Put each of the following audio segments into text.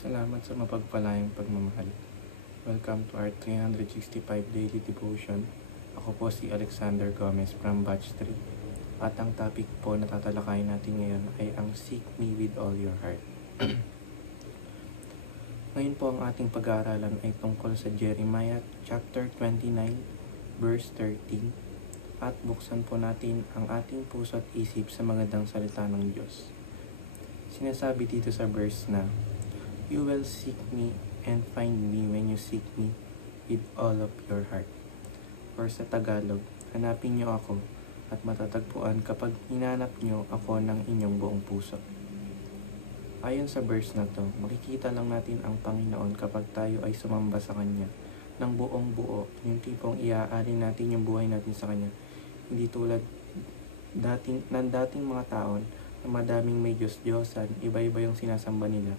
Salamat sa mapagpalayang pagmamahal. Welcome to our 365 Daily Devotion. Ako po si Alexander Gomez from Batch 3. At ang topic po na tatalakayin natin ngayon ay ang Seek Me With All Your Heart. Ngayon po ang ating pag-aaralan ay tungkol sa Jeremiah chapter 29 verse 13. At buksan po natin ang ating puso at isip sa magandang salita ng Diyos. Sinasabi dito sa verse na, "You will seek me and find me when you seek me with all of your heart." Or sa Tagalog, hanapin niyo ako at matatagpuan kapag hinanap niyo ako ng inyong buong puso. Ayon sa verse na to, makikita lang natin ang Panginoon kapag tayo ay sumamba sa Kanya ng buong buo, yung tipong iaari natin yung buhay natin sa Kanya. Hindi tulad ng dating mga taon na madaming may Diyos-Diyosan, iba-iba yung sinasamba nila.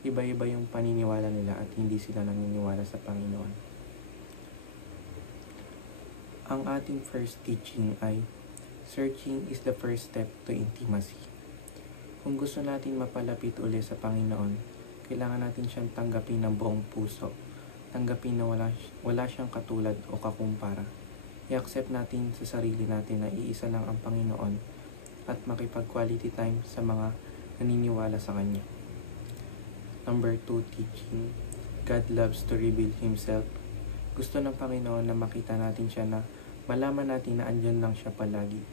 Iba-iba yung paniniwala nila at hindi sila naniniwala sa Panginoon. Ang ating first teaching ay, searching is the first step to intimacy. Kung gusto natin mapalapit uli sa Panginoon, kailangan natin siyang tanggapin ng buong puso. Tanggapin na wala siyang katulad o kakumpara. I-accept natin sa sarili natin na iisa lang ang Panginoon at makipag-quality time sa mga naniniwala sa Kanya. Number 2 teaching, God loves to reveal Himself. Gusto ng Panginoon na makita natin siya, na malaman natin na andyan lang siya palagi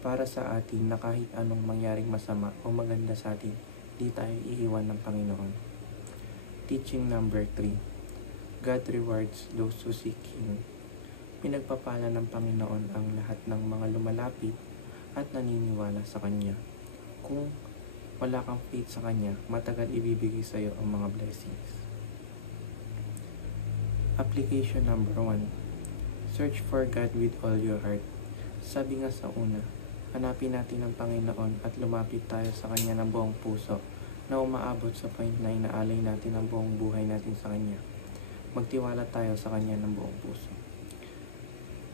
para sa atin, na kahit anong mangyaring masama o maganda sa atin, di tayo iiwan ng Panginoon. Teaching number 3, God rewards those who seek Him. Pinagpapala ng Panginoon ang lahat ng mga lumalapit at naniniwala sa Kanya. Kung wala kang faith sa Kanya, matagal ibibigay sa iyo ang mga blessings. Application number 1. Search for God with all your heart. Sabi nga sa una, hanapin natin ang Panginoon at lumapit tayo sa Kanya ng buong puso, na umaabot sa point na inaalay natin ang buong buhay natin sa Kanya. Magtiwala tayo sa Kanya ng buong puso.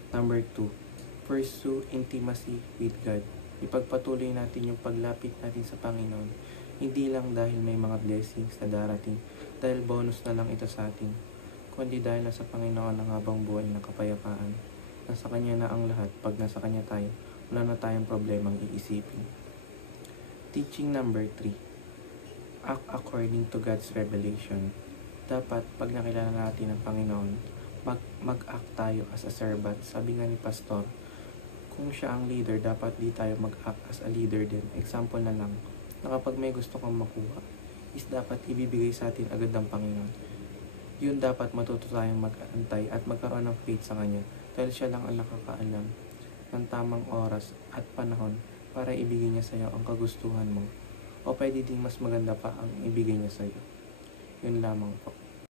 Number 2. Pursue intimacy with God. Ipagpatuloy natin yung paglapit natin sa Panginoon, hindi lang dahil may mga blessings na darating, dahil bonus na lang ito sa atin, kundi dahil nasa Panginoon ang habang buhay ng kapayapaan. Nasa Kanya na ang lahat. Pag nasa Kanya tayo, wala na tayong problemang iisipin. Teaching number 3. Act according to God's revelation. Dapat pag nakilala natin ang Panginoon, mag-act tayo as a servant. Sabi nga ni Pastor, kung siya ang leader, dapat di tayo mag-act as a leader din. Example na lang, na kapag may gusto kang makuha, is dapat ibibigay sa atin agad ng Panginoon. Yun dapat matuto tayong mag-antay at magkaroon ng faith sa Kanya, dahil siya lang ang nakakaalam ng tamang oras at panahon para ibigay niya sa iyo ang kagustuhan mo. O pwede ding mas maganda pa ang ibigay niya sa iyo. Yun lamang po.